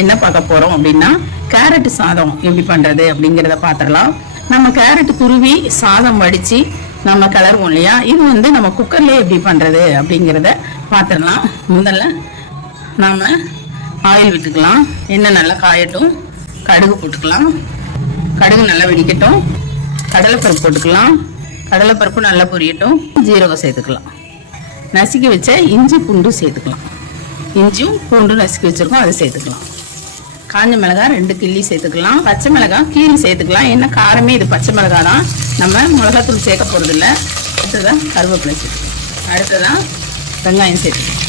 என்ன பார்க்க போறோம் அப்படின்னா கேரட் சாதம் எப்படி பண்றது அப்படிங்கிறத பார்த்துடலாம். நம்ம கேரட் துருவி சாதம் வடிச்சு நம்ம கிளறுவோம் இல்லையா, இது நம்ம குக்கர்லயே எப்படி பண்றது அப்படிங்கிறத பார்த்துடலாம். முதல்ல நாம ஆயில் விட்டுக்கலாம். எண்ணெய் நல்லா காயட்டும். கடுகு போட்டுக்கலாம். கடுகு நல்லா வெடிக்கட்டும். கடலைப்பருப்பு போட்டுக்கலாம். கடலைப்பருப்பு நல்லா பொரியட்டும். ஜீரகம் சேர்த்துக்கலாம். நசுக்கி வச்ச இஞ்சி பூண்டு சேர்த்துக்கலாம். இஞ்சியும் பூண்டு நசுக்கி வச்சிருக்கோம், அதை சேர்த்துக்கலாம். காஞ்ச மிளகாய் 2 கிள்ளி சேர்த்துக்கலாம். பச்சை மிளகாய் கீரி சேர்த்துக்கலாம். என்ன காரமே இது பச்சை மிளகாய் தான், நம்ம மிளகாத்தூள் சேர்க்க போகிறது இல்லை. அடுத்ததான் கருவேப்பிலை சேர்த்துக்கலாம். அடுத்ததான் வெங்காயம் சேர்த்துக்கலாம்.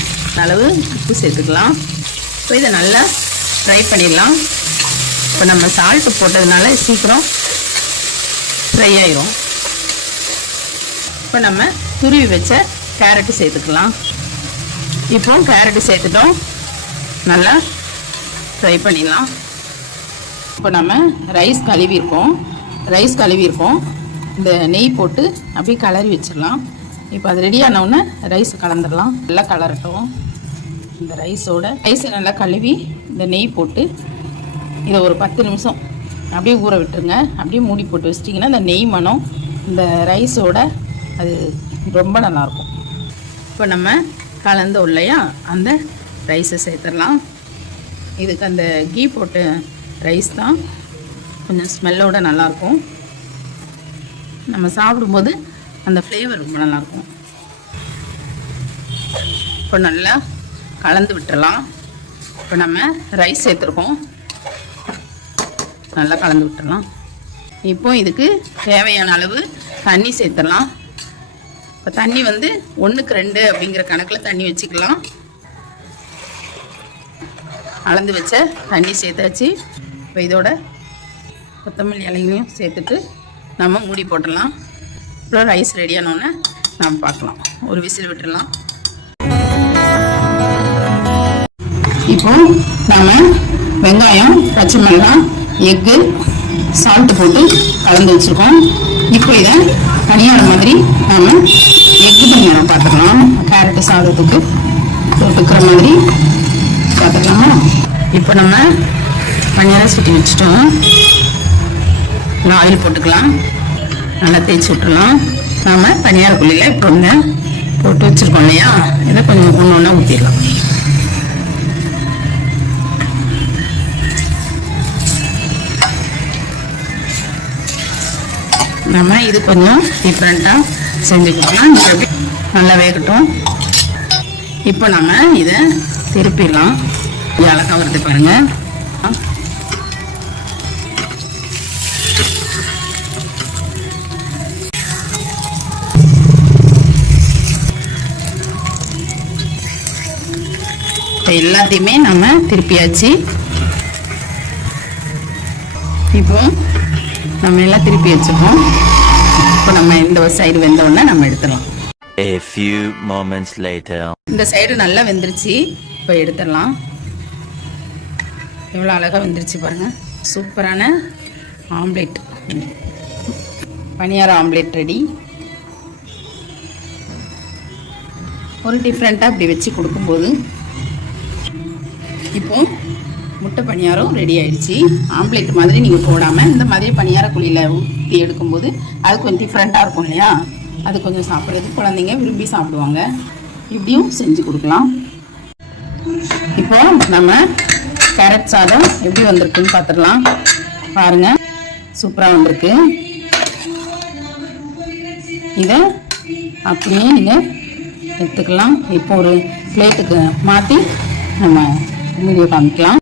அளவு உப்பு சேர்த்துக்கலாம். இப்போ இதை நல்லா ஃப்ரை பண்ணிடலாம். இப்போ நம்ம சால்ட்டு போட்டதுனால சீக்கிரம் ஃப்ரை ஆயிரும். இப்போ நம்ம துருவி வச்ச கேரட்டு சேர்த்துக்கலாம். இப்போ கேரட்டு சேர்த்துட்டோம், நல்லா ஃப்ரை பண்ணிடலாம். இப்போ நம்ம ரைஸ் கழுவிருக்கோம். இந்த நெய் போட்டு அப்படியே கலரி வச்சிடலாம். இப்போ அது ரெடி ஆனவுடனே ரைஸ் கலந்துடலாம். நல்லா கலரட்டும். இந்த ரைஸை நல்லா கழுவி இந்த நெய் போட்டு இதை ஒரு 10 நிமிஷம் அப்படியே ஊற விட்டுருங்க. அப்படியே மூடி போட்டு வச்சிட்டிங்கன்னா இந்த நெய் மணம் இந்த ரைஸோட அது ரொம்ப நல்லாயிருக்கும். இப்போ நம்ம கலந்து இல்லையா, அந்த ரைஸை சேர்த்துடலாம். இதுக்கு அந்த கீ போட்ட ரைஸ் தான் கொஞ்சம் ஸ்மெல்லோட நல்லாயிருக்கும். நம்ம சாப்பிடும்போது அந்த ஃப்ளேவர் ரொம்ப நல்லாயிருக்கும். இப்போ நல்லா கலந்து விட்டுறலாம். இப்போ நம்ம ரைஸ் சேர்த்துருக்கோம், நல்லா கலந்து விட்டுறலாம். இப்போ இதுக்கு தேவையான அளவு தண்ணி சேர்த்துடலாம். இப்போ தண்ணி 1க்கு 2 அப்படிங்கிற கணக்கில் தண்ணி வச்சுக்கலாம். அளந்து வச்ச தண்ணி சேர்த்தாச்சு. இப்போ இதோட கொத்தமல்லி இலைகளையும் சேர்த்துட்டு நம்ம மூடி போட்டுடலாம். அப்புறம் ரைஸ் ரெடியானோடனே நம்ம பார்க்கலாம். ஒரு விசில் விட்டுடலாம். இப்போ நம்ம வெங்காயம், பச்சை மிளகாய், எக்கு, சால்ட்டு போட்டு கலந்து வச்சுருக்கோம். இப்போ இதை பணியாரம் மாதிரி நாம் எக்கு பணியாரம் பார்த்துக்கலாம். கேரட்டு சாதத்துக்கு தொட்டுக்கிற மாதிரி பார்த்துக்கலாமா? இப்போ நம்ம பணியாரம் சுட்டி வச்சுட்டோம். ஆயில் போட்டுக்கலாம். நல்லா தேய்ச்சி விட்டுடலாம். நாம் பணியாரக்குள்ளில் இப்போ போட்டு வச்சுருக்கோம் இல்லையா, இதை கொஞ்சம் ஒன்று ஒன்றா ஊற்றிடலாம். நம்ம இது கொஞ்சம் டிஃப்ரெண்ட்டாக செஞ்சுக்கலாம். நல்லா வேகட்டும். இப்போ நம்ம இதை திருப்பிடலாம். அழகாக வருது பாருங்கள். இப்போ எல்லாத்தையுமே நம்ம திருப்பியாச்சு. இப்போ நம்ம எல்லாம் திருப்பி வச்சுப்போம். இப்போ நம்ம இந்த சைடு வெந்தோடனே நம்ம எடுத்துடலாம். A few moments later. இந்த சைடு நல்லா வெந்துருச்சு. இப்போ எடுத்துடலாம். எவ்வளோ அழகாக வெந்துருச்சு பாருங்கள். சூப்பரான ஆம்லேட், பணியாரம் ஆம்லேட் ரெடி. ஒரு டிஃப்ரெண்ட்டாக இப்படி வச்சு கொடுக்கும்போது இப்போ முட்டை பணியாரம் ரெடி ஆயிடுச்சு. ஆம்லேட் மாதிரி நீங்கள் போடாமல் இந்த மாதிரி பணியார குழியில் ஊற்றி எடுக்கும்போது அது கொஞ்சம் டிஃப்ரெண்ட்டாக இருக்கும் இல்லையா, அது கொஞ்சம் சாப்பிட்றதுக்கு குழந்தைங்க விரும்பி சாப்பிடுவாங்க. இப்படியும் செஞ்சு கொடுக்கலாம். இப்போ நம்ம கேரட் சாதம் எப்படி வந்திருக்குன்னு பார்த்துடலாம். பாருங்கள், சூப்பராக வந்திருக்கு. இதை அப்படியே நீங்கள் எடுத்துக்கலாம். இப்போ ஒரு பிளேட்டுக்கு மாற்றி நம்ம வீடியோ காமிக்கலாம்.